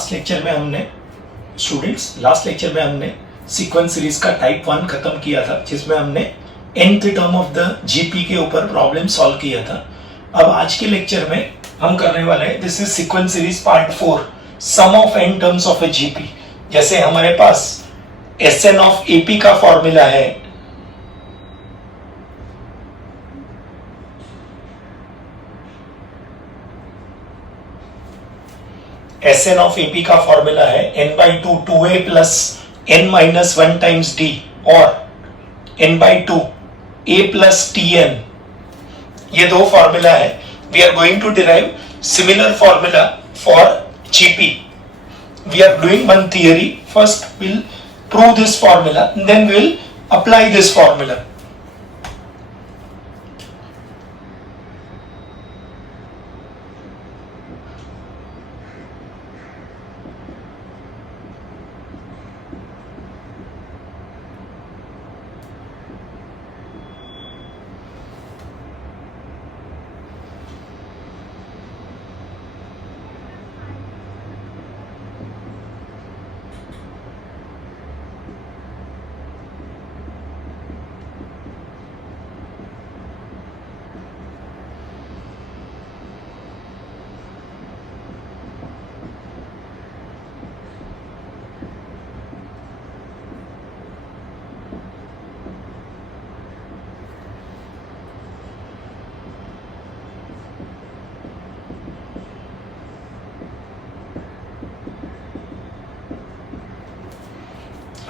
Last lecture में हमने sequence series का टाइप 1 खत्म किया था, जिसमें हमने nth term of the GP के ऊपर प्रॉब्लम सॉल्व किया था। अब आज के लेक्चर में हम करने वाले हैं, this is sequence series part 4, sum of n terms of a GP. जैसे हमारे पास Sn ऑफ एपी का फॉर्मूला है Sn ऑफ एपी का फॉर्मूला है n/2 2a plus n-1 times d और n/2 a प्लस tn। ये दो फॉर्मूला है। We are going to derive similar formula for GP. We are doing one theory. First will prove this formula, then we will apply this formula.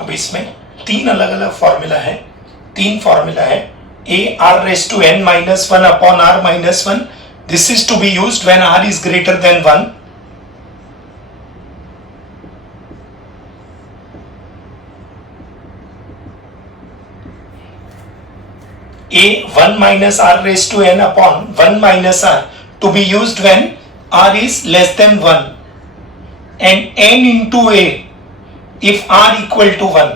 अब इसमें तीन अलग अलग formula है। a r raised to n minus 1 upon r minus 1. This is to be used when r is greater than 1. a 1 minus r raised to n upon 1 minus r to be used when r is less than 1, and n into a if r equal to 1।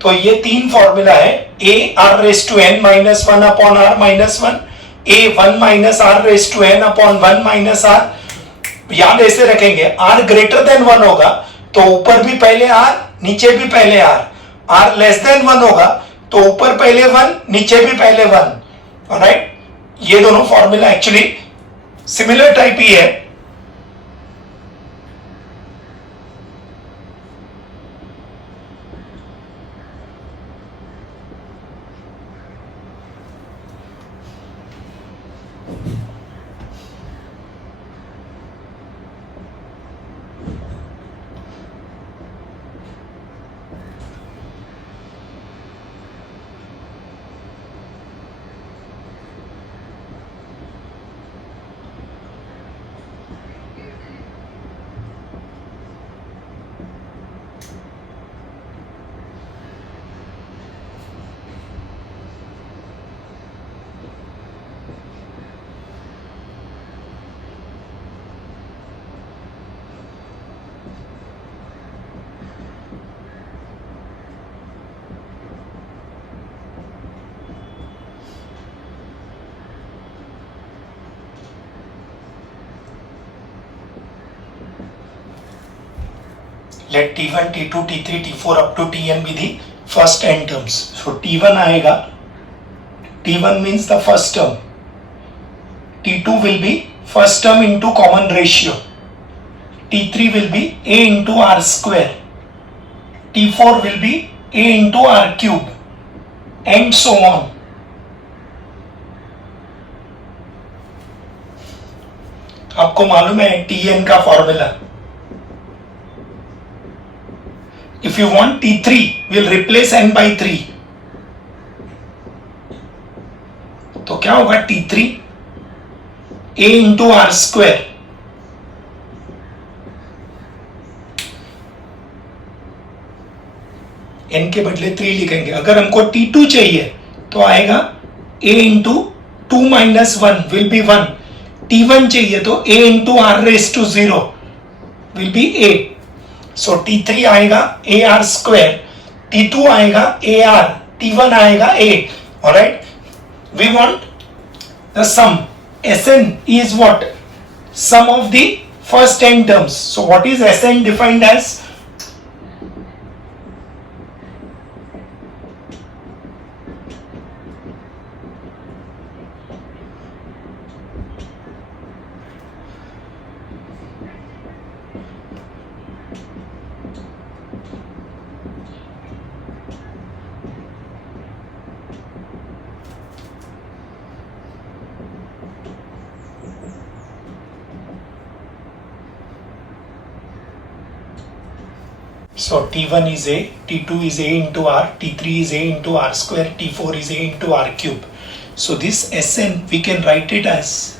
तो ये तीन formula है। a r raised to n minus 1 upon r minus 1, a 1 minus r raised to n upon 1 minus r। याद ऐसे रखेंगे, r greater than 1 होगा तो ऊपर भी पहले r नीचे भी पहले r less than 1 होगा तो ऊपर पहले 1 नीचे भी पहले 1। ऑलराइट, ये दोनों फॉर्मूला एक्चुअली सिमिलर टाइप ही है। Let t1, t2, t3, t4 up to tn be the first n terms. So t1 आएगा, t1 means the first term, t2 will be first term into common ratio, t3 will be a into r square, t4 will be a into r cube, and so on. आपको मालूम है tn का formula. If you want t3, we'll replace n by 3. तो क्या होगा t3 a into r square, n के बदले 3 लिखेंगे। अगर हमको t2 चाहिए तो आएगा a into 2 minus 1 will be 1। t1 चाहिए तो a into r raised to 0 will be a। So t3 आएगा ar स्क्वायर, t2 आएगा ar, t1 आएगा a। Alright, we want the sum. Sn is what? Sum of the first n terms. So what is Sn defined as? So T1 is A, T2 is A into R, T3 is A into R square, T4 is A into R cube. So this Sn we can write it as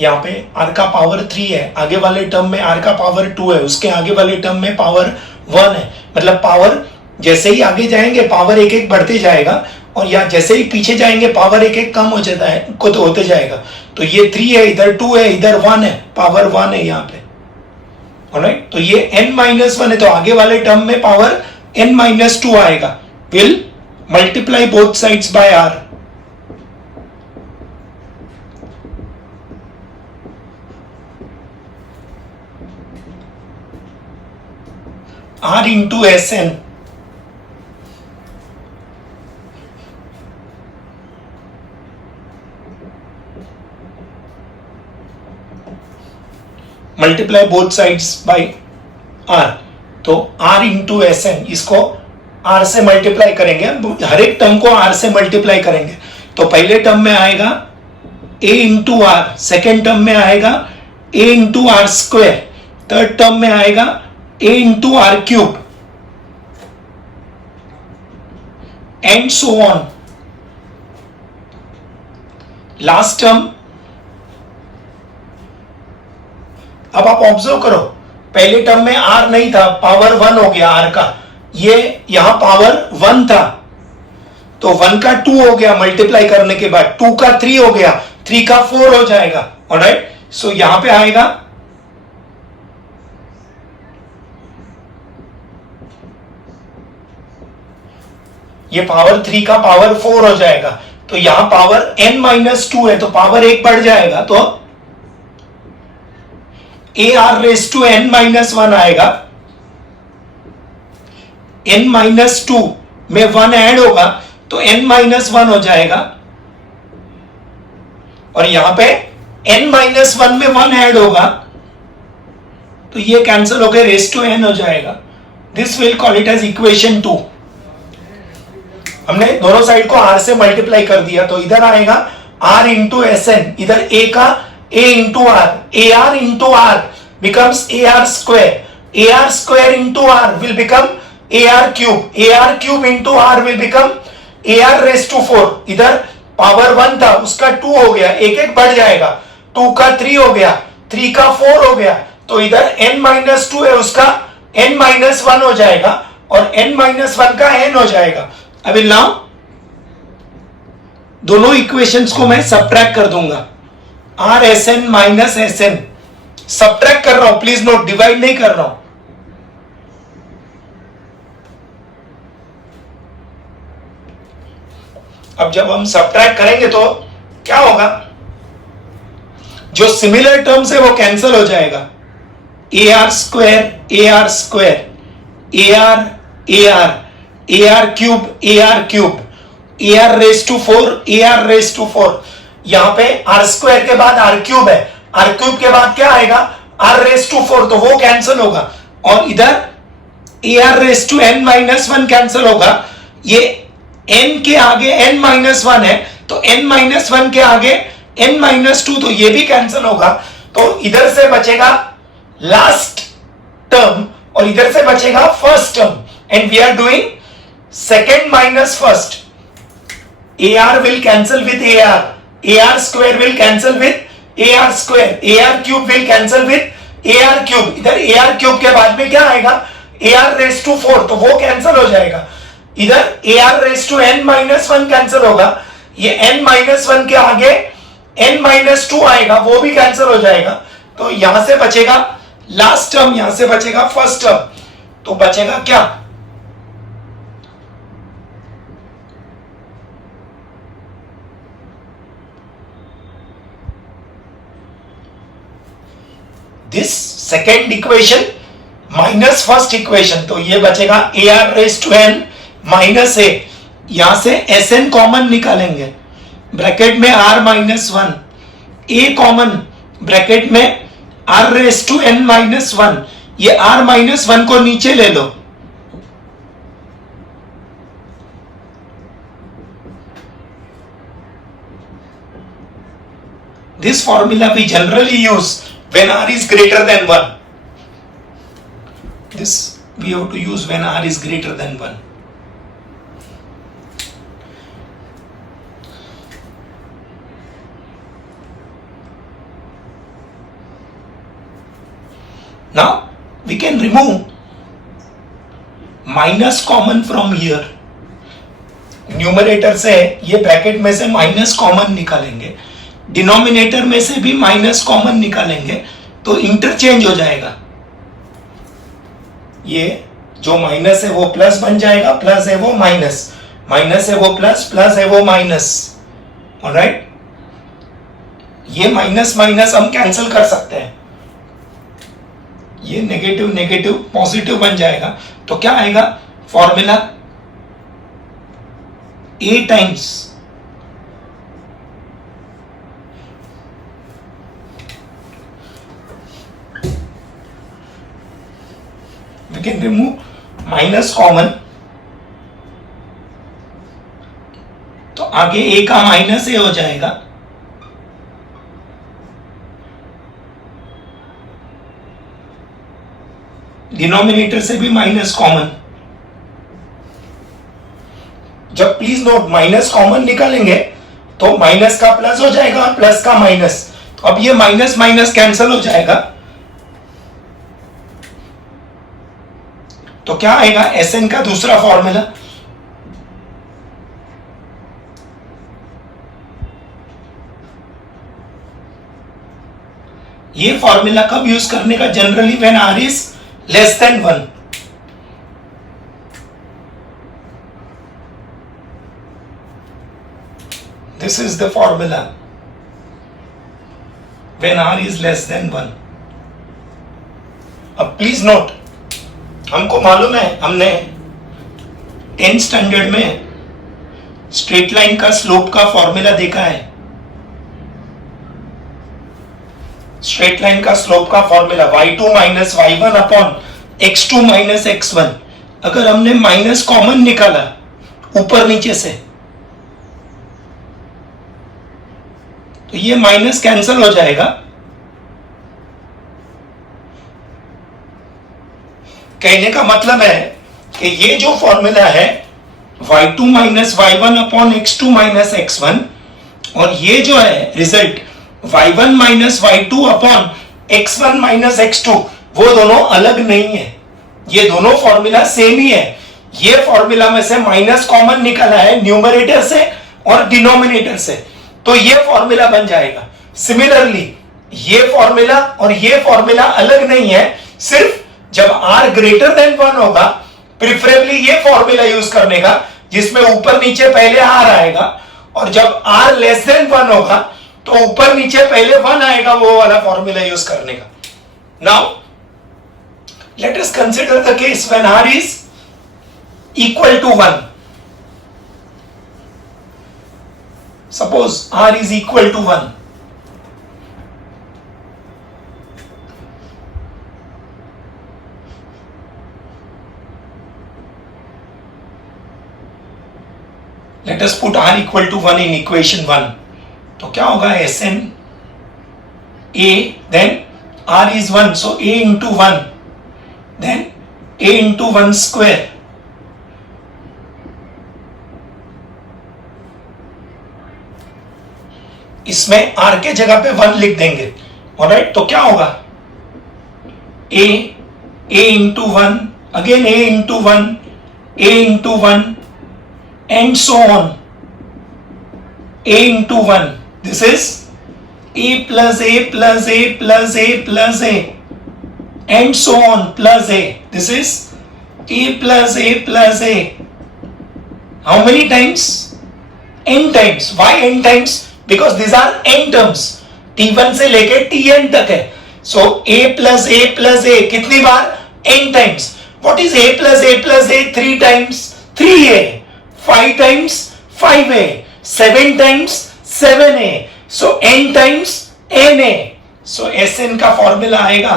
यहाँ पे r का power 3 है, आगे वाले term में r का power 2 है, उसके आगे वाले टर्म में पावर 1 है, मतलब पावर जैसे ही आगे जाएंगे पावर एक एक बढ़ते जाएगा, और या जैसे ही पीछे जाएंगे पावर एक एक कम हो जाता है, को तो होते जाएगा। तो ये 3 है, इधर 2 है, इधर 1 है, पावर 1 है यहाँ पे। ऑलराइट, तो ये n-1 है, तो आगे वाले टर्म में पावर n-2 आएगा। Will multiply both sides by r। R into Sn multiply both sides by R। तो R into Sn, इसको R से मल्टीप्लाई करेंगे, हर एक टर्म को R से मल्टीप्लाई करेंगे। तो पहले टर्म में आएगा A into R, second term में आएगा A into R square, third term में आएगा A into R cube and so on. Last term, अब आप ऑब्जर्व करो, पहले टर्म में R नहीं था, पावर 1 हो गया R का, ये यहां पावर 1 था, तो 1 का 2 हो गया मल्टीप्लाई करने के बाद, 2 का 3 हो गया, 3 का 4 हो जाएगा। ऑलराइट, सो यहां पे आएगा ये पावर 3 का पावर 4 हो जाएगा, तो यहां पावर n-2 है, तो पावर 1 बढ़ जाएगा, तो ar रेज टू n-1 आएगा, n-2 में 1 ऐड होगा तो n-1 हो जाएगा, और यहां पे n-1 में 1 ऐड होगा तो ये कैंसिल होकर रेज टू n हो जाएगा। This will call it as equation 2। हमने दोनों साइड को r से मल्टीप्लाई कर दिया, तो इधर आएगा r इंटू Sn, इधर a का a into r, ar into r becomes ar square into r will become ar cube into r will become ar raised to 4। इधर पावर 1 था, उसका 2 हो गया, एक एक बढ़ जाएगा, 2 का 3 हो गया, 3 का 4 हो गया, तो इधर n-2 है, उसका n-1 हो जाएगा, और n-1 का n हो जाएगा। आई विल नाउ दोनों इक्वेशंस को मैं सबट्रैक्ट कर दूंगा, r S n minus S n, subtract कर रहा हूं, प्लीज नोट, डिवाइड नहीं कर रहा हूं। अब जब हम सबट्रैक्ट करेंगे तो क्या होगा, जो सिमिलर टर्म्स है वो कैंसिल हो जाएगा, a r square, a r cube, a r raise to 4, यहां पे आर स्क्वायर के बाद आर क्यूब है, आर क्यूब के बाद क्या आएगा, आर रेज टू 4, तो वो कैंसिल होगा, और इधर a r raise to n-1 cancel होगा, ये n के आगे n-1 है, तो n-1 के आगे n-2, तो ये भी कैंसिल होगा, तो इधर से बचेगा लास्ट टर्म और इधर से बचेगा first term, and we are doing second minus first. AR will cancel with AR, AR square will cancel with AR square, AR cube will cancel with AR cube, इधर AR cube के बाद में क्या आएगा, AR raised to 4, तो वो cancel हो जाएगा, इधर AR raised to n-1 cancel होगा, ये n-1 के आगे n-2 आएगा, वो भी कैंसिल हो जाएगा। तो यहां से बचेगा लास्ट टर्म, यहां से बचेगा फर्स्ट टर्म। तो बचेगा क्या? This second equation minus first equation, तो ये बचेगा ar⁻n माइनस a। यहां से Sn कॉमन निकालेंगे, ब्रैकेट में r-1, a कॉमन, ब्रैकेट में r⁻n-1। ये r-1 को नीचे ले लो, this formula we generally use when r is greater than 1. This we have to use when r is greater than 1. Now we can remove minus common from here. Numerator से ये bracket में से minus common निकालेंगे, denominator में से भी minus common निकालेंगे, तो इंटरचेंज हो जाएगा। ये जो माइनस है वो प्लस बन जाएगा, प्लस है वो माइनस, माइनस है वो प्लस, प्लस है वो माइनस। ऑलराइट, ये माइनस माइनस हम कैंसिल कर सकते हैं, ये नेगेटिव नेगेटिव पॉजिटिव बन जाएगा। तो क्या आएगा formula? a times we can remove minus common, तो आगे a का माइनस a हो जाएगा, डिनोमिनेटर से भी माइनस कॉमन। जब प्लीज नोट माइनस कॉमन निकालेंगे तो माइनस का प्लस हो जाएगा और प्लस का माइनस, तो अब ये माइनस माइनस कैंसिल हो जाएगा। तो क्या आएगा? Sn का दूसरा फॉर्मूला, ये फॉर्मूला कब यूज करने का? Generally when r is less than 1। This is the formula when r is less than 1। अब प्लीज नोट, हमको मालूम है, हमने 10th स्टैंडर्ड में स्ट्रेट लाइन का स्लोप का फॉर्मूला देखा है। स्ट्रेट लाइन का स्लोप का formula y2 minus y1 upon x2 minus x1। अगर हमने माइनस कॉमन निकाला ऊपर नीचे से, तो ये माइनस कैंसिल हो जाएगा। कहने का मतलब है कि ये जो फॉर्मूला है y2 minus y1 upon x2 minus x1, और ये जो है result y1 minus y2 upon x1 minus x2, वो दोनों अलग नहीं है, ये दोनों फॉर्मूला सेम ही है। ये फॉर्मूला में से माइनस कॉमन निकाला है न्यूमरेटर से और डिनोमिनेटर से, तो ये फॉर्मूला बन जाएगा। सिमिलरली ये फॉर्मूला और ये फॉर्मूला अलग नहीं है, सिर्फ जब r ग्रेटर देन 1 होगा प्रिफरेबली ये फॉर्मूला यूज करने का जिसमें ऊपर नीचे पहले r आएगा, और जब r लेस देन 1 होगा तो ऊपर नीचे पहले 1 आएगा, वो वाला फॉर्मूला यूज करने का। Now let us consider the case when r is equal to 1। Suppose r is equal to 1, let us put r equal to 1 in equation 1। तो क्या होगा? Sn a, then r is 1, so a into 1, then a into 1 square, इसमें r के जगह पे 1 लिख देंगे। Alright, तो क्या होगा? a into 1, again a into 1, a into 1, and so on, a into 1, this is a plus a plus a plus a plus a and so on plus a. This is a plus a plus a. How many times? N times. Why n times? Because these are n terms. T1 से लेके Tn तक है. So a plus a plus a कितनी बार? N times. What is a plus a plus a? 3 times 3a. 5 times 5a. 7 times 7a. So n times na. So Sn का formula आएगा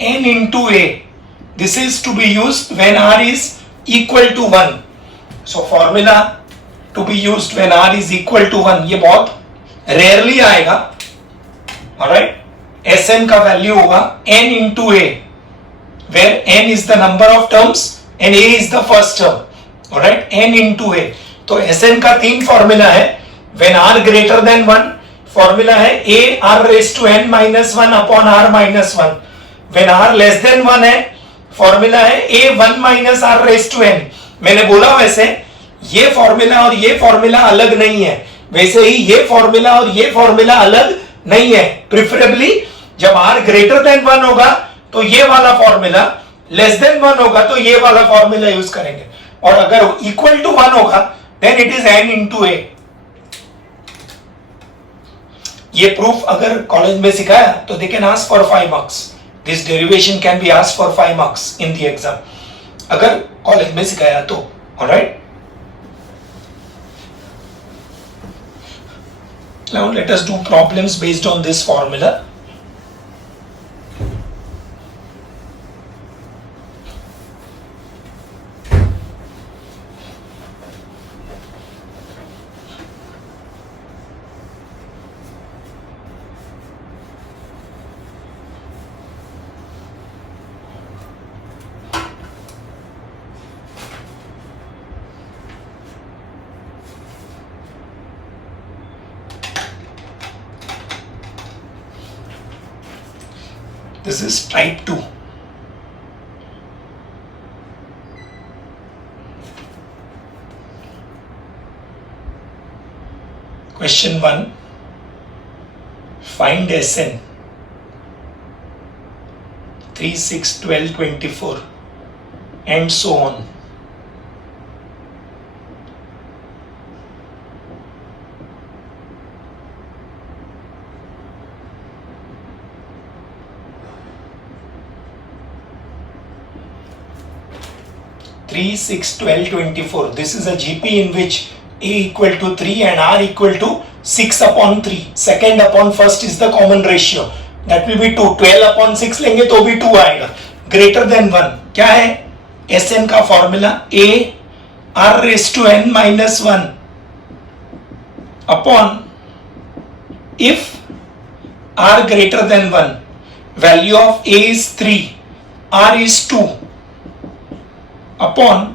n into a. This is to be used when r is equal to 1. So formula to be used when r is equal to 1. ये बहुत rarely आएगा. Alright, Sn का value होगा n into a, where n is the number of terms and a is the first term. Alright, n into a. तो Sn का 3 formula है. When r greater than 1, formula है a r raised to n minus 1 upon r minus 1. When r less than 1 है, formula है a 1 minus r raised to n. मैंने बोला वैसे ये फॉर्मूला और ये फॉर्मूला अलग नहीं है, वैसे ही ये फॉर्मूला और ये फॉर्मूला अलग नहीं है. प्रिफरेबली जब r ग्रेटर देन 1 होगा तो ये वाला फॉर्मूला, लेस देन 1 होगा तो ये वाला फॉर्मूला यूज करेंगे, और अगर इक्वल टू 1 होगा then it is n into a. ये प्रूफ अगर कॉलेज में सिखाया तो they can ask for 5 marks. This derivation can be asked for 5 marks in the exam, अगर कॉलेज में सिखाया तो. Alright, now let us do problems based on this formula. This is type 2. Question 1. Find Sn 3, 6, 12, 24 and so on. Three, 6, 12, 24. This is a GP in which a equal to 3 and r equal to 6 upon 3. Second upon first is the common ratio. That will be 2. 12 upon 6 लेंगे तो भी 2 आएगा. Greater than 1. क्या है? Sn का formula a r raised to n minus 1 upon if r greater than 1. Value of a is 3, r is 2 upon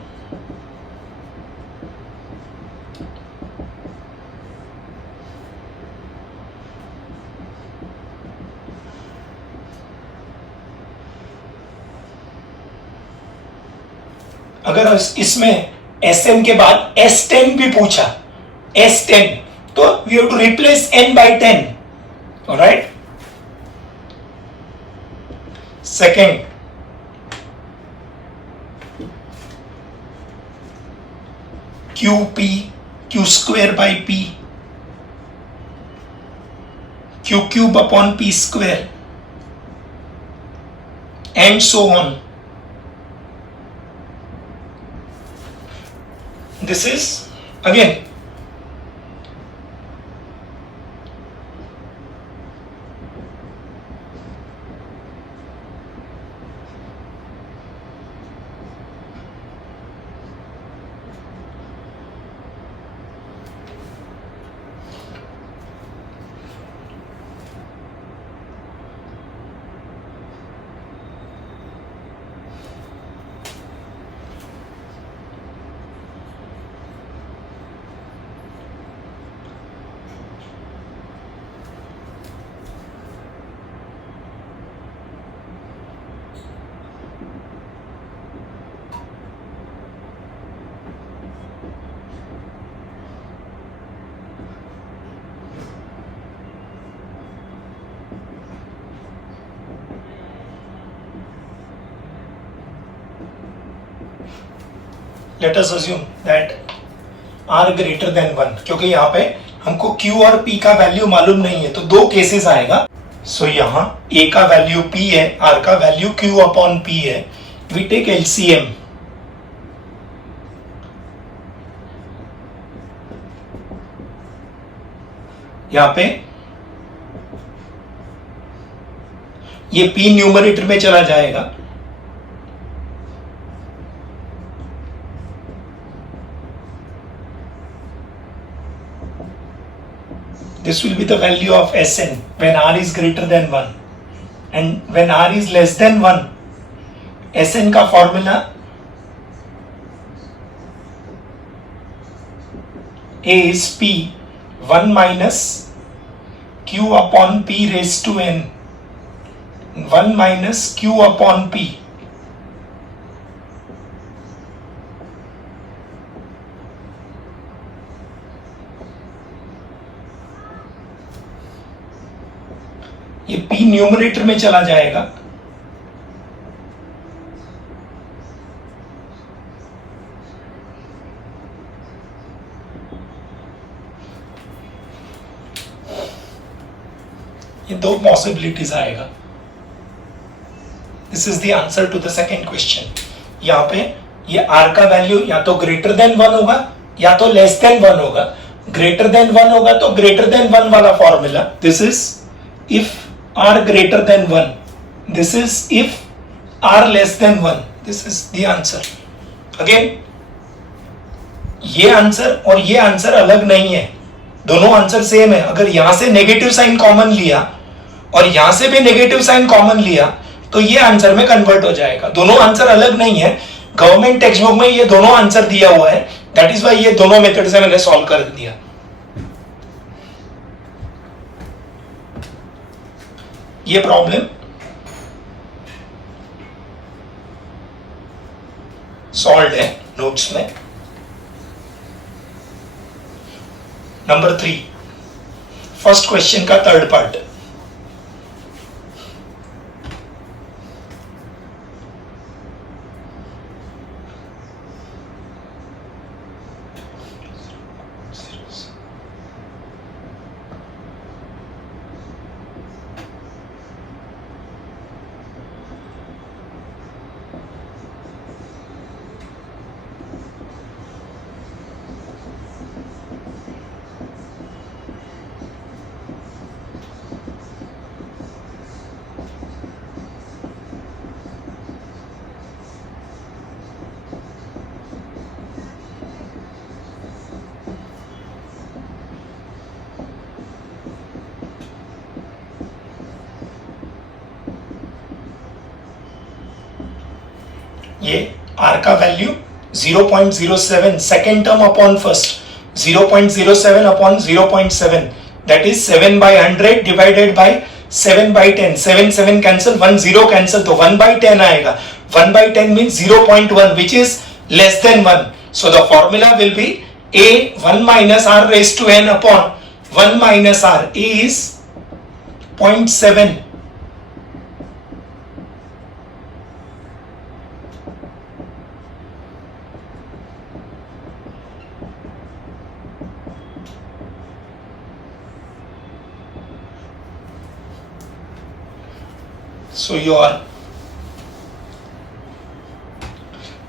अगर इसमें Sn के बाद S10 भी पूछा, S10, तो we have to replace n by 10. Alright, second, QP, Q square by P, Q cube upon P square and so on. This is again let us assume that r greater than 1, क्योंकि यहाँ पे हमको q और p का value मालूम नहीं है, तो दो केसेस आएगा. सो यहाँ a का वैल्यू p है, r का वैल्यू q अपॉन p है. We take LCM. यहाँ पे ये p न्यूमरेटर में चला जाएगा. This will be the value of Sn when r is greater than 1, and when r is less than 1, Sn का formula is p 1 minus q upon p raised to n, 1 minus q upon p. ये p numerator में चला जाएगा. ये दो possibilities आएगा. This is the answer to the second question. यहाँ पे ये r का वैल्यू या तो ग्रेटर देन 1 होगा या तो लेस देन 1 होगा. ग्रेटर देन 1 होगा तो ग्रेटर देन 1 वाला formula. This is if r greater than 1. This is if r less than 1. This is the answer. Again, ये आंसर और ये आंसर अलग नहीं है, दोनों आंसर सेम है. अगर यहां से नेगेटिव साइन कॉमन लिया और यहां से भी नेगेटिव साइन कॉमन लिया तो ये आंसर में कन्वर्ट हो जाएगा. दोनों आंसर अलग नहीं है. गवर्नमेंट टेक्स्ट बुक में ये दोनों आंसर दिया हुआ है. दैट इज वाई ये दोनों मेथड से मैंने सॉल्व कर दिया. ये प्रॉब्लम सॉल्व है नोट्स में. नंबर 3, फर्स्ट क्वेश्चन का थर्ड पार्ट. ये r का value 0.07 second term upon first, 0.07 upon 0.7 that is 7 by 100 divided by 7 by 10. 7 7 cancel, 1 0 cancel, तो 1 by 10 आएगा. 1 by 10 means 0.1 which is less than 1. So the formula will be a 1 minus r raised to n upon 1 minus r. A is 0.7. So your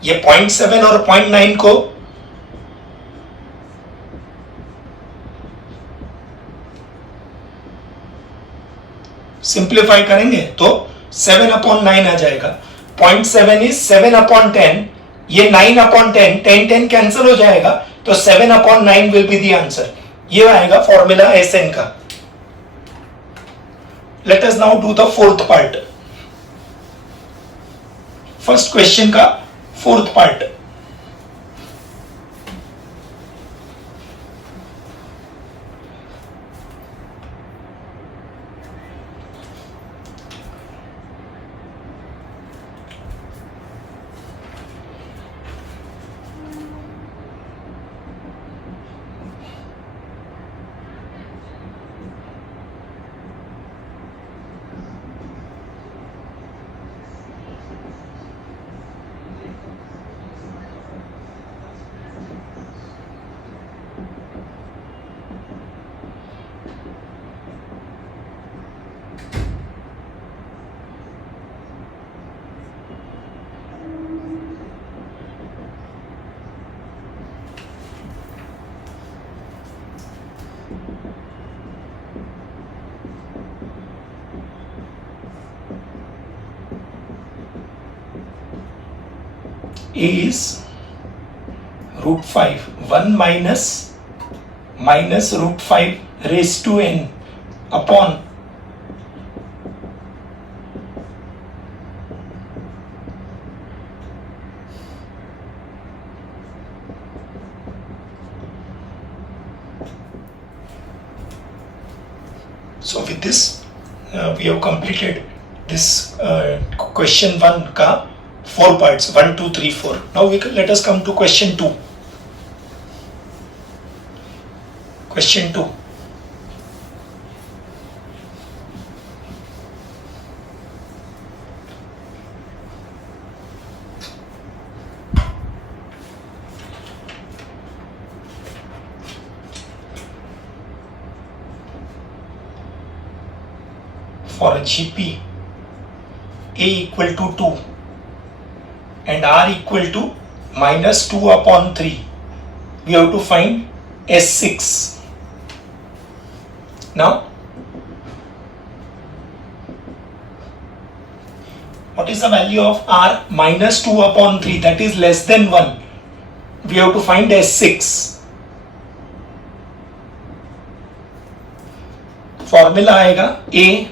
ये 0.7 और 0.9 को simplify करेंगे तो 7 upon 9 आ जाएगा. 0.7 is 7 upon 10, ये 9 upon 10, 10 10 cancel हो जाएगा, तो 7 upon 9 will be the answer. ये आएगा फॉर्मूला SN का. Let us now do the fourth part. First question का fourth part. is root 5. 1 minus root 5 raised to n upon so with this we have completed this question 1 ka 4 parts 1 2 3 4. Now let us come to question 2. Question 2. For a GP A equal to 2 and R equal to minus 2 upon 3, we have to find S6. Now, what is the value of R minus 2 upon 3, that is less than 1? We have to find S6. Formula आएगा A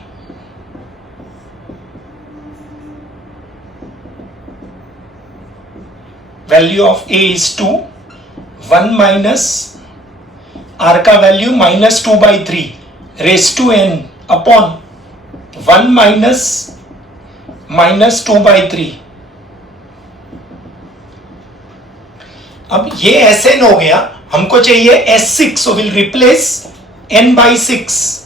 value of A is 2, 1 minus R का value minus 2 by 3 raised to n upon 1 minus 2 by 3. अब ये Sn हो गया, हमको चाहिए S6, so we'll replace n by 6.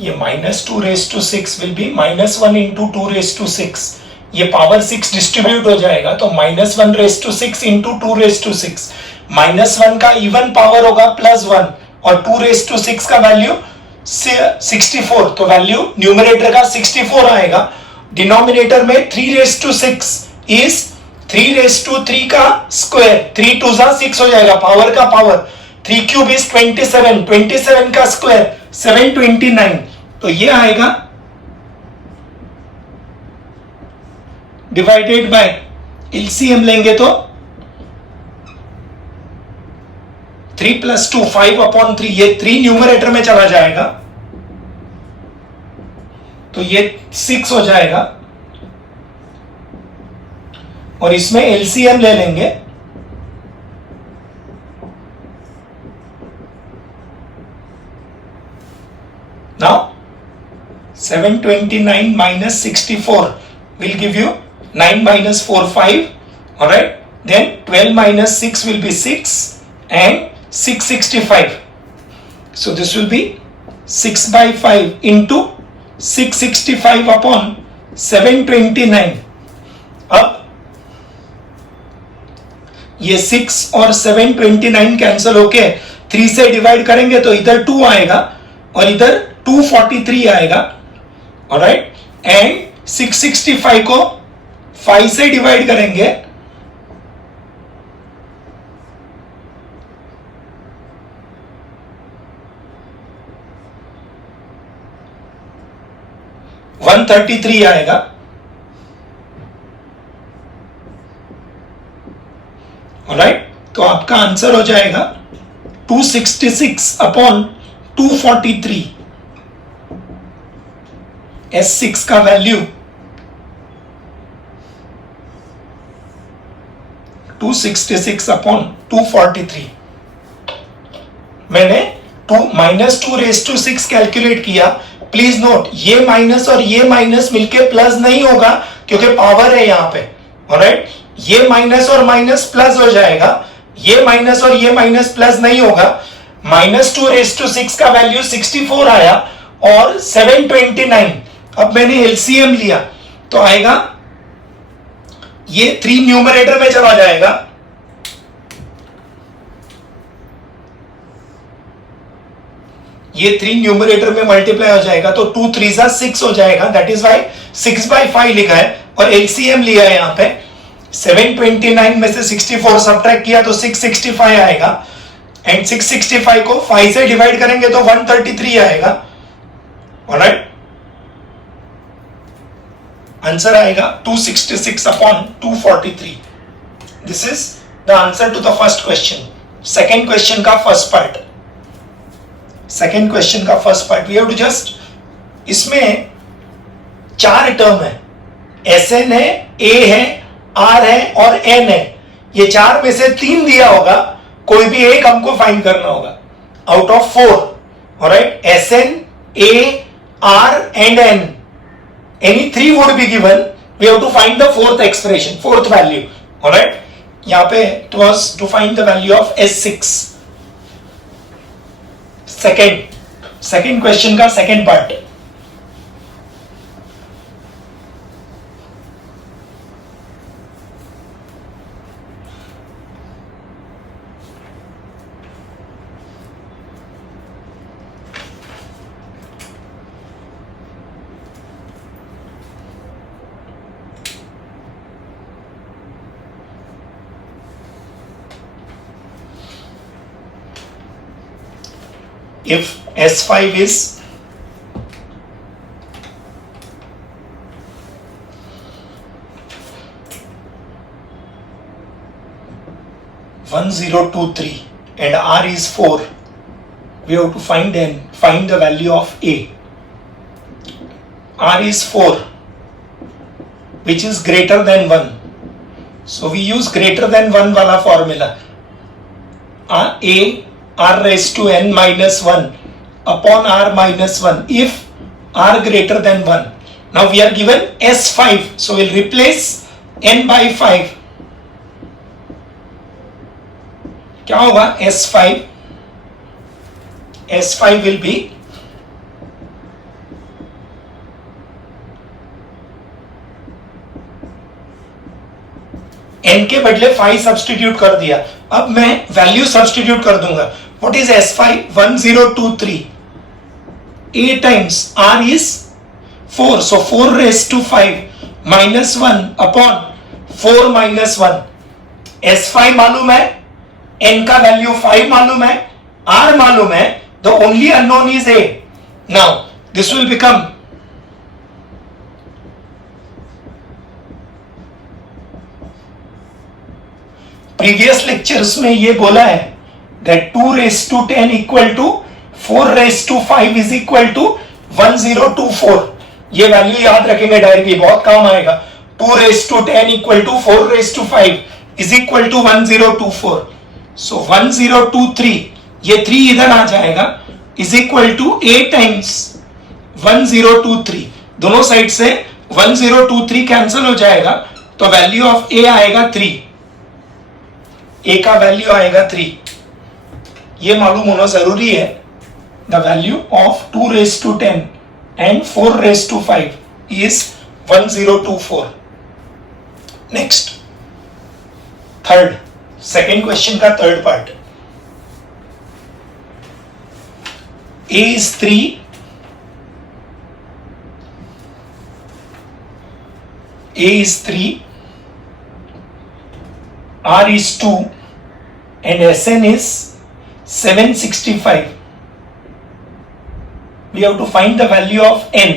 ये minus 2 raise to 6 will be minus 1 into 2 raise to 6. ये power 6 distribute हो जाएगा तो minus 1 raise to 6 into 2 raise to 6. Minus 1 का इवन पावर होगा प्लस 1 और 2 रेज टू 6 का वैल्यू 64, तो वैल्यू न्यूमरेटर का 64 आएगा. डिनोमिनेटर में 3 raise to 6 is 3 raise to 3 का स्क्वायर, 3 2 6 हो जाएगा, पावर का पावर 3 क्यूब इज 27, 27 का स्क्वायर 729. तो ये आएगा डिवाइडेड बाय एलसीएम लेंगे तो 3 प्लस 2 5 अपॉन 3, ये 3 न्यूमरेटर में चला जाएगा तो ये 6 हो जाएगा और इसमें एलसीएम ले लेंगे. Now 729 minus 64 will give you 9 minus 4 5, all right, then 12 minus 6 will be 6 and 665. So this will be 6 by 5 into 665 upon 729. अब ये 6 और 729 कैंसिल होके 3 से डिवाइड करेंगे तो इधर 2 आएगा और इधर 243 आएगा, ऑलराइट, एंड 665 को 5 से डिवाइड करेंगे 133 आएगा. ऑलराइट, तो आपका आंसर हो जाएगा 266 अपॉन 243. S6 का वैल्यू 266 अपॉन 243. मैंने टू रेस टू 6 कैलकुलेट किया, प्लीज नोट ये माइनस और ये माइनस मिलके प्लस नहीं होगा क्योंकि पावर है यहां पे, ऑलराइट। ये माइनस और माइनस प्लस हो जाएगा, ये माइनस और ये माइनस प्लस नहीं होगा। -2 रेस टू 6 का वैल्यू 64 आया और 729। अब मैंने एलसीएम लिया तो आएगा, ये 3 न्यूमरेटर में चला जाएगा, ये 3 न्यूमरेटर में मल्टीप्लाई हो जाएगा तो 2 3 6 हो जाएगा, दैट इज वाई 6/5 लिखा है। और एलसीएम लिया है यहां पे, 729 में से 64 सब्ट्रैक्ट किया तो 665 आएगा, एंड 665 को 5 से डिवाइड करेंगे तो 133 आएगा, ऑलराइट। आंसर आएगा 266/243। This is the answer to the first question. Second question का फर्स्ट पार्ट, सेकेंड क्वेश्चन का first part we have to just, इसमें 4 टर्म है, SN है, A है, R है और N है। ये 4 में से 3 दिया होगा, कोई भी एक हमको फाइंड करना होगा out of 4, alright. SN, A, R and N, any 3 would be given, we have to find the fourth expression, fourth value, alright। यहां पे it was to find the value of S6। Second question का second part, if S5 is (1023) and R is 4, we have to find the value of A. R is 4, which is greater than 1. So we use greater than 1 wala formula. A R raised to n minus 1 upon R minus 1 if R greater than 1. Now we are given S5, so we'll replace n by 5. क्या होगा S5? S5 will be n के बदले 5 substitute कर दिया, अब मैं value substitute कर दूंगा। What is S5? 1023. A times R is 4, so 4 raised to 5 minus 1 upon 4 minus 1. S5 मालूम है, N का वैल्यू 5 मालूम है, R मालूम है, the only unknown is A. Now this will become previous lectures में ये बोला है that 2 raised to 10 equal to 4 raised to 5 is equal to 1024. ये वैल्यू याद रखेंगे डायरेक्टली, बहुत काम आएगा। 2 raised to 10 equal to 4 raised to 5 is equal to 1024. So 1023, ये 3 इधर आ जाएगा, is equal to A times 1023। दोनों साइड से 1023 कैंसिल हो जाएगा तो वैल्यू ऑफ A आएगा 3। A का वैल्यू आएगा 3, ये मालूम होना जरूरी है। The value of 2 raised to 10 and 4 raised to 5 is 1024। Next third, second question का third part, A is 3, A is 3, R is 2 and SN is 765. We have to find the value of N.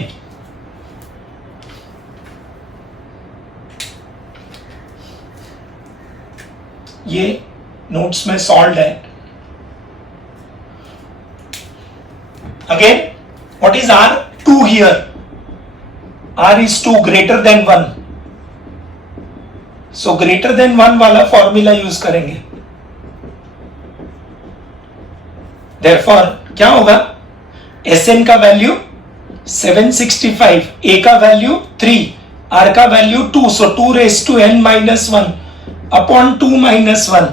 ये notes में solve है। Again, what is R? 2 here. R is 2 greater than 1. So greater than 1 वाला formula use करेंगे। Therefore क्या होगा? Sn का value 765, A का value 3, R का value 2, so 2 raised to n minus 1 upon 2 minus 1.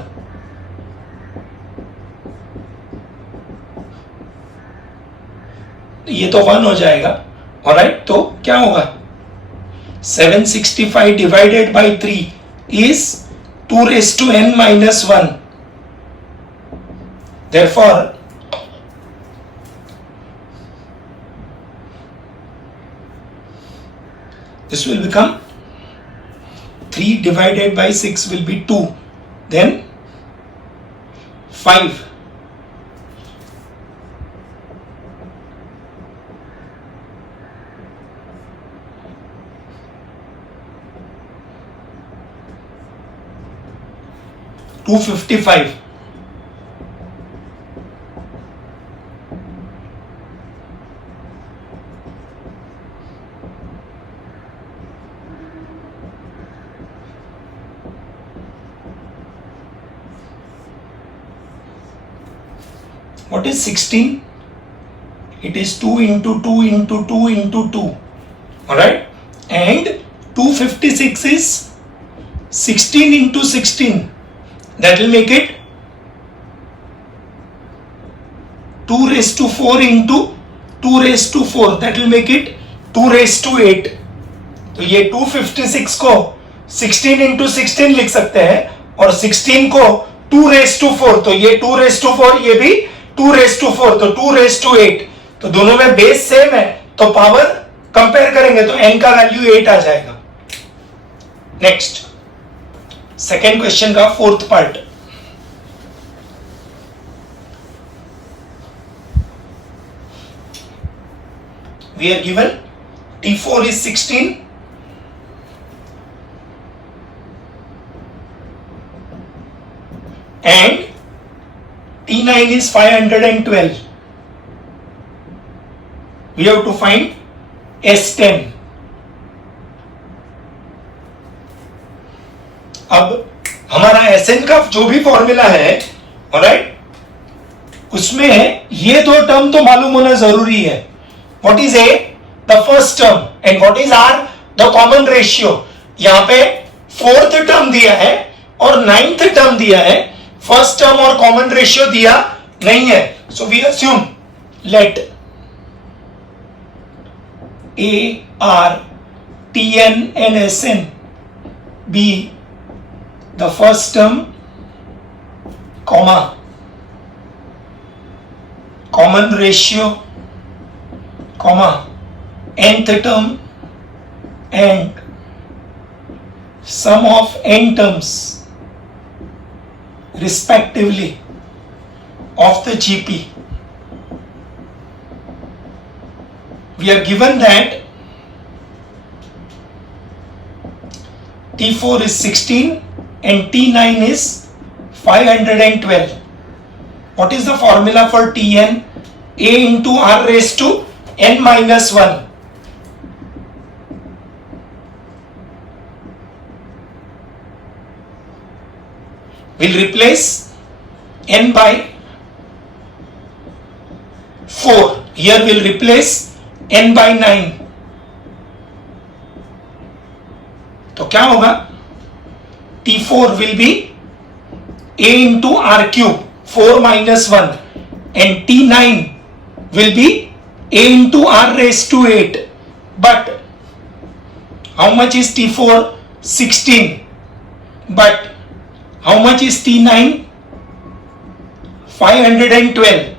ये तो 1 हो जाएगा. ऑलराइट, तो क्या होगा? 765 divided by 3 is 2 raised to n minus 1. Therefore, this will become 3 divided by 6 will be 2. Then 5. $255. What is 16? It is 2 into 2 into 2 into 2. Alright? And 256 is 16 into 16. That will make it 2 raised to 4 into 2 raised to 4. That will make it 2 raised to 8. तो ये 256 को 16 into 16 लिख सकते हैं और 16 को 2 raised to 4. तो ये 2 raised to 4, ये भी 2 raised to 4, तो 2 raised to 8. तो दोनों में बेस सेम है, तो पावर कंपेयर करेंगे तो n का वैल्यू 8 आ जाएगा. नेक्स्ट, सेकेंड क्वेश्चन का fourth part. We are given T4 is 16 and T9 is 512. We have to find S10. अब हमारा Sn का जो भी फॉर्मूला है, ऑलराइट, उसमें ये दो टर्म तो मालूम होना जरूरी है. What is A? The first term, and what is R? The common ratio. यहां पे फोर्थ टर्म दिया है और नाइन्थ टर्म दिया है, फर्स्ट टर्म और कॉमन रेशियो दिया नहीं है. So we assume let A, R, Tn and Sn be the first term, comma, common ratio, comma, nth term and sum of n terms respectively of the GP. We are given that T4 is 16 and T9 is 512. What is the formula for Tn? A into R raised to n minus 1. We'll replace n by 4. Here we'll replace n by 9. तो क्या होगा? T4 will be A into R cube 4 minus 1 and T9 will be A into R raised to 8. But how much is T4? 16. But how much is T9? 512.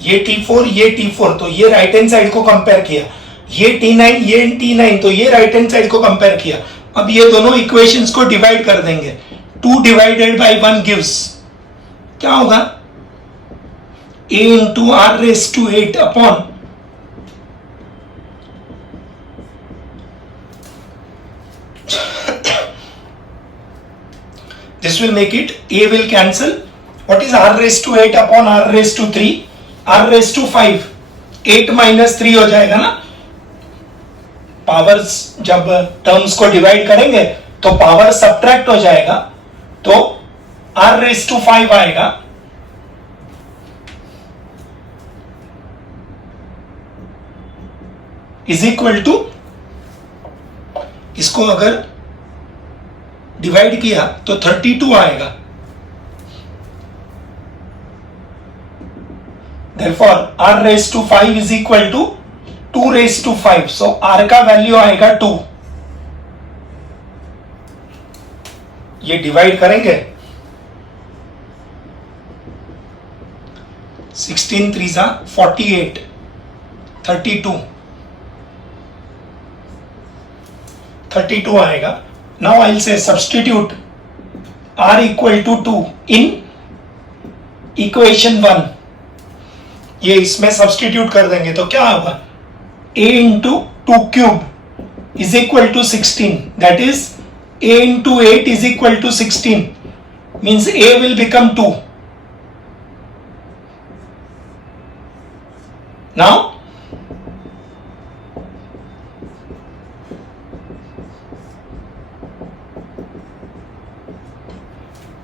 ये T4, ये T4, तो ये right hand side को compare किया. ये T9, ये T9, तो ये राइट हैंड साइड को कंपेयर किया. अब ये दोनों इक्वेशंस को डिवाइड कर देंगे. 2 divided by 1 gives क्या होगा? A into R raised to 8 upon this will make it A will cancel. What is R raised to 8 upon R raised to 3? r raise to 5, 8 minus 3 हो जाएगा ना. Powers जब terms को divide करेंगे तो power subtract हो जाएगा, तो r रेस टू 5 आएगा. इज इक्वल टू, इसको अगर डिवाइड किया तो 32 आएगा. Therefore, r raised to 5 is equal to 2 raised to 5. So, r का वैल्यू आएगा 2. ये डिवाइड करेंगे, 16 3 जा 48, 32 आएगा. Now I'll say substitute r equal to 2 in equation 1. ये इसमें सब्सटीट्यूट कर देंगे तो क्या होगा, a into 2 cube is equal to 16. That is a into 8 is equal to 16, means a will become 2. Now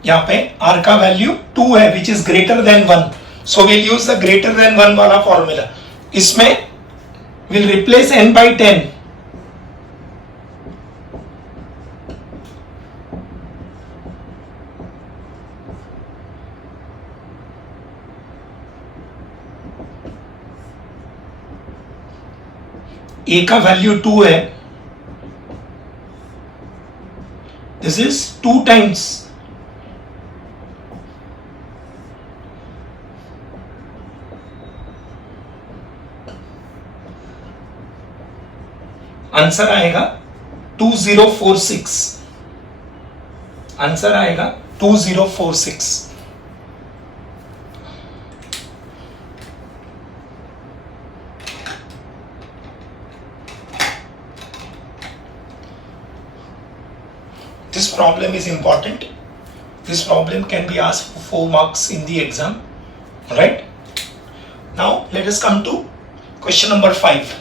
यहां पे r का वैल्यू 2 है which is greater than 1. So we'll use the greater than 1 वाला फॉर्मूला. इसमें we'll replace n by 10. a का value 2 है. This is 2 times answer आएगा 2046. Answer आएगा 2046. This problem is important. This problem can be asked for 4 marks in the exam. Alright? Now let us come to question number 5.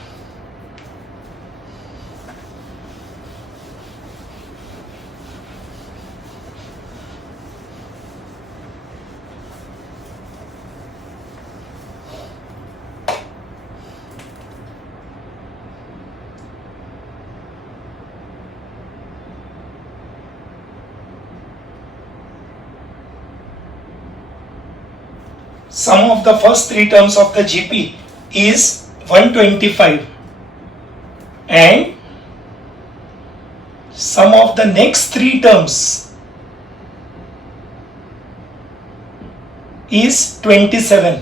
Sum of the first 3 terms of the GP is 125 and sum of the next 3 terms is 27.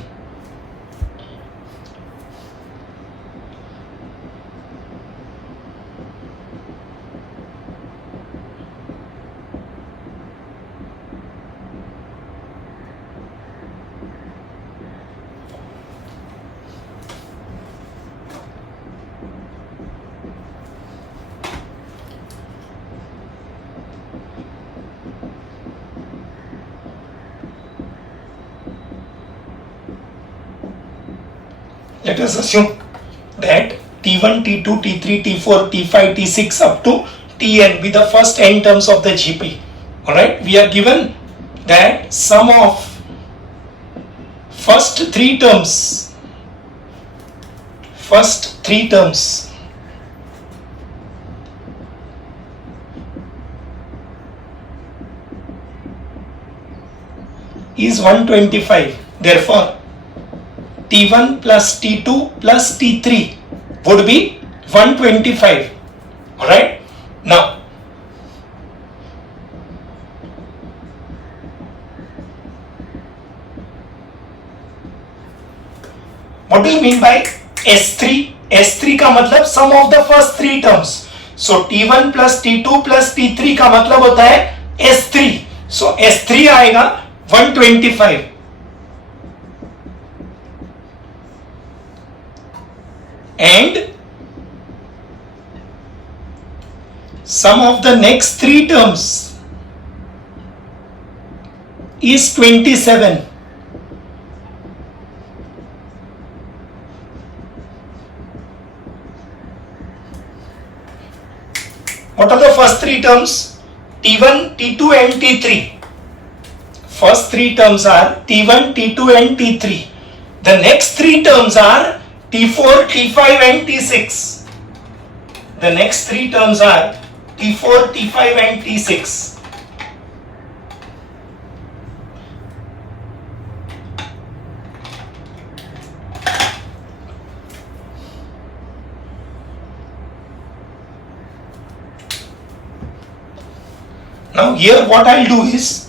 Let us assume that T1, T2, T3, T4, T5, T6 up to Tn be the first n terms of the GP. Alright, we are given that sum of first 3 terms is 125. Therefore, T1 plus T2 plus T3 would be 125. Alright? Now, what do you mean by S3? S3 का मतलब sum of the first 3 terms. So T1 plus T2 plus T3 का मतलब होता है S3. So S3 आएगा 125. And sum of the next 3 terms is 27. What are the first three terms? T1, T2 and T3. First three terms are T1, T2 and T3. The next three terms are T4, T5 and T6. The next three terms are T4, T5 and T6. Now here what I'll do is,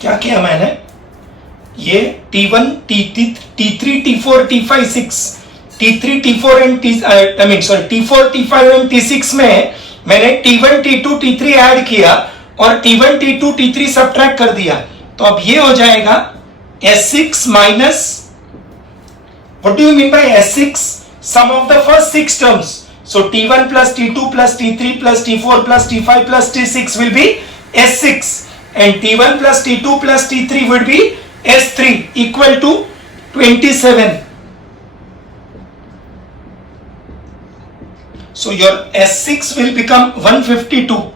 क्या किया मैंने, ये T1, T3, T4, T5, 6, T3, T4 and T4, T5 and T6 में मैंने T1, T2, T3 add किया और T1, T2, T3 subtract कर दिया. तो अब ये हो जाएगा S6 minus, what do you mean by S6? Sum of the first 6 terms. So T1 plus T2 plus T3 plus T4 plus T5 plus T6 will be S6, and T1 plus T2 plus T3 would be S3 equal to 27. So your S6 will become 152.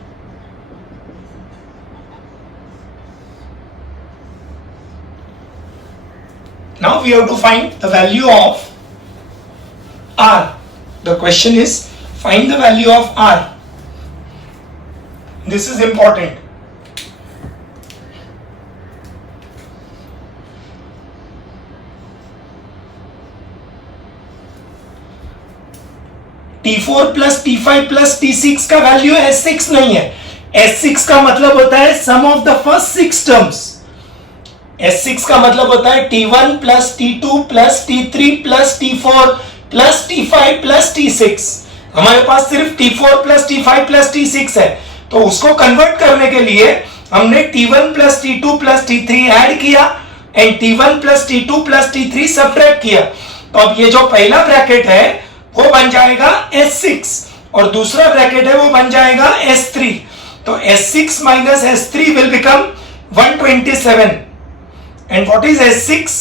Now we have to find the value of R. The question is, find the value of R. This is important. T4 plus T5 plus T6 का value S6 नहीं है. S6 का मतलब होता है sum of the first 6 terms. S6 का मतलब होता है T1 plus T2 plus T3 plus T4 plus T5 plus T6. हमारे पास सिर्फ T4 plus T5 plus T6 है. तो उसको कन्वर्ट करने के लिए हमने T1 plus T2 plus T3 add किया and T1 plus T2 plus T3 subtract किया. तो अब ये जो पहला ब्रैकेट है वो बन जाएगा S6 और दूसरा ब्रैकेट है वो बन जाएगा S3. तो S6 minus S3 will become 127. And what is S6?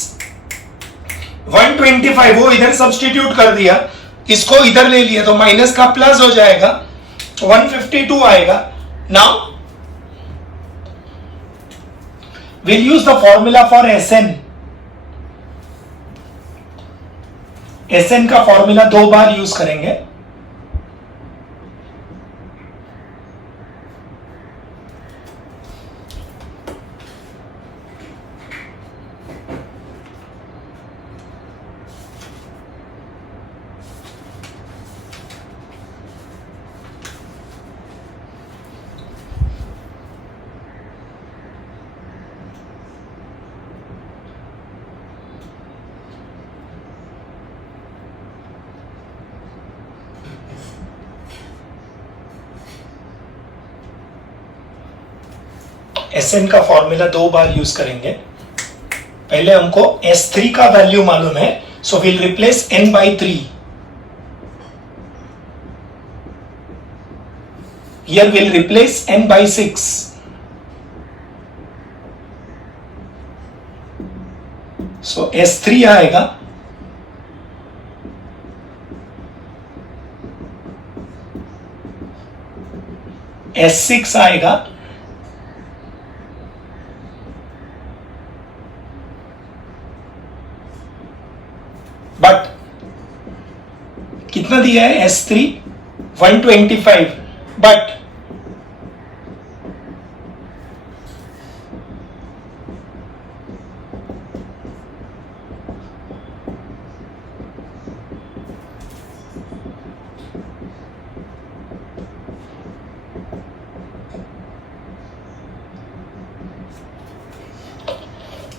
125. वो इधर सब्स्टिट्यूट कर दिया, इसको इधर ले लिया तो माइनस का प्लस हो जाएगा, 152 आएगा. Now we'll use the formula for SN. SN का फॉर्मूला 2 बार यूज करेंगे. SN का फॉर्मूला 2 बार यूज करेंगे. पहले हमको S3 का वैल्यू मालूम है, so will replace N by 3. Here we'll replace N by 6. So S3 आएगा S6 आएगा बट कितना दिया है S3 125 बट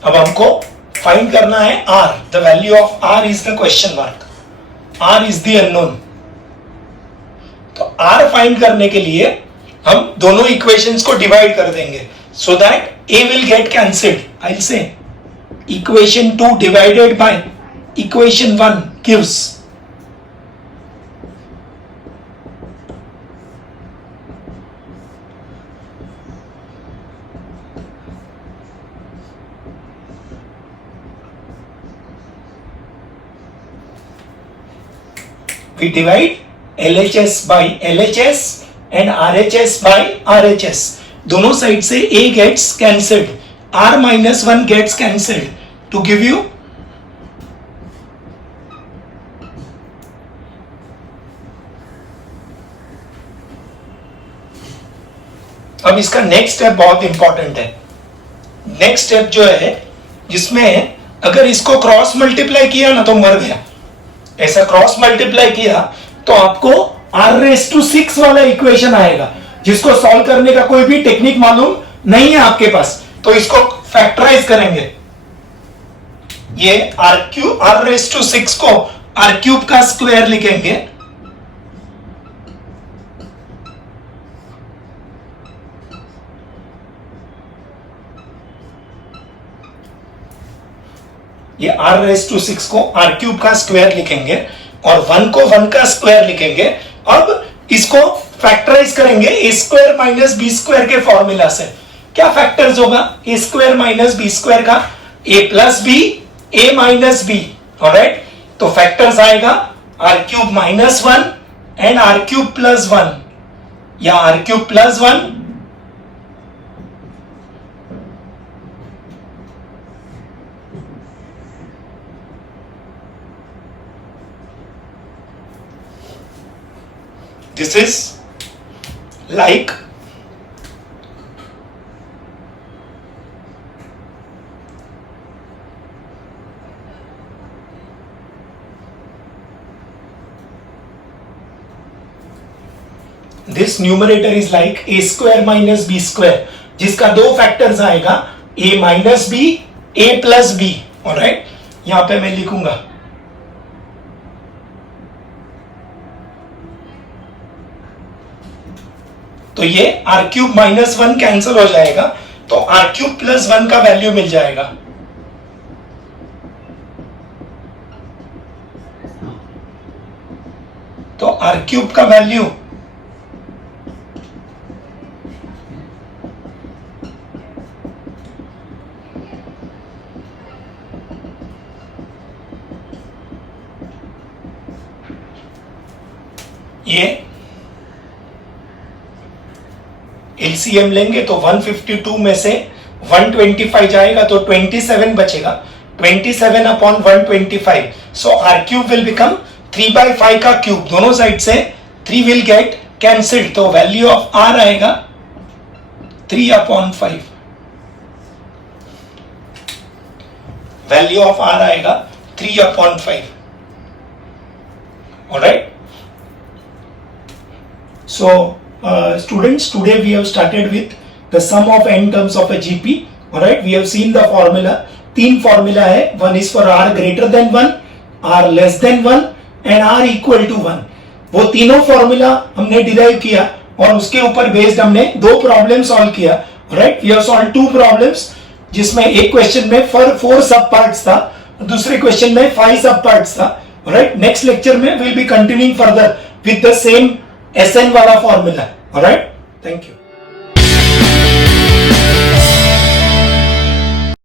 अब हमको फाइंड करना है R. The value of R is the question mark. R is the unknown. तो R फाइंड करने के लिए हम दोनों इक्वेशंस को डिवाइड कर देंगे so that A will get cancelled. I'll say equation 2 divided by equation 1 gives we divide LHS by LHS and RHS by RHS. दोनों साइड से A gets cancelled, R minus 1 gets cancelled to give you अब इसका next step बहुत important है. Next step जो है जिसमें अगर इसको क्रॉस मल्टीप्लाई किया ना तो मर गया. ऐसा क्रॉस मल्टीप्लाई किया तो आपको r⁶ वाला इक्वेशन आएगा जिसको सॉल्व करने का कोई भी टेक्निक मालूम नहीं है आपके पास. तो इसको फैक्टराइज करेंगे. ये r⁶ को r³ का स्क्वायर लिखेंगे. ये r⁶ को r³ का स्क्वायर लिखेंगे और 1 को 1 का स्क्वायर लिखेंगे. अब इसको फैक्टराइज करेंगे a² माइनस b² के फॉर्मूला से. क्या फैक्टर्स होगा a² माइनस b² का? a plus b, a minus b. Alright, तो फैक्टर्स आएगा r³ minus 1 and r³ plus 1 या r³ plus 1. This is like this numerator is like a² minus b², जिसका दो फैक्टर्स आएगा a minus b, a plus b. Alright, यहां पे मैं लिखूंगा तो ये r³ माइनस 1 कैंसिल हो जाएगा तो r³ प्लस 1 का वैल्यू मिल जाएगा. तो r³ का वैल्यू ये एलसीएम लेंगे तो 152 में से 125 जाएगा तो 27 बचेगा. 27 upon 125. So r³ will become 3/5 का क्यूब. दोनों साइड से 3 विल गेट कैंसिल्ड तो वैल्यू ऑफ r आएगा 3/5. वैल्यू ऑफ r आएगा 3/5. Alright, so students, today we have started with the sum of n terms of a GP. Alright, we have seen the formula. तीन formula है. One is for r greater than 1, r less than 1 and r equal to 1. वो तीनों formula हमने derive किया और उसके ऊपर based हमने दो प्रॉब्लम सॉल्व किया. Alright, we have solved 2 problems जिसमें एक क्वेश्चन में 4 सब पार्ट्स था, दूसरे क्वेश्चन में 5 सब पार्ट्स था. Alright, नेक्स्ट लेक्चर में we'll be continuing further with the same SN वाला फॉर्मूला. Alright, thank you.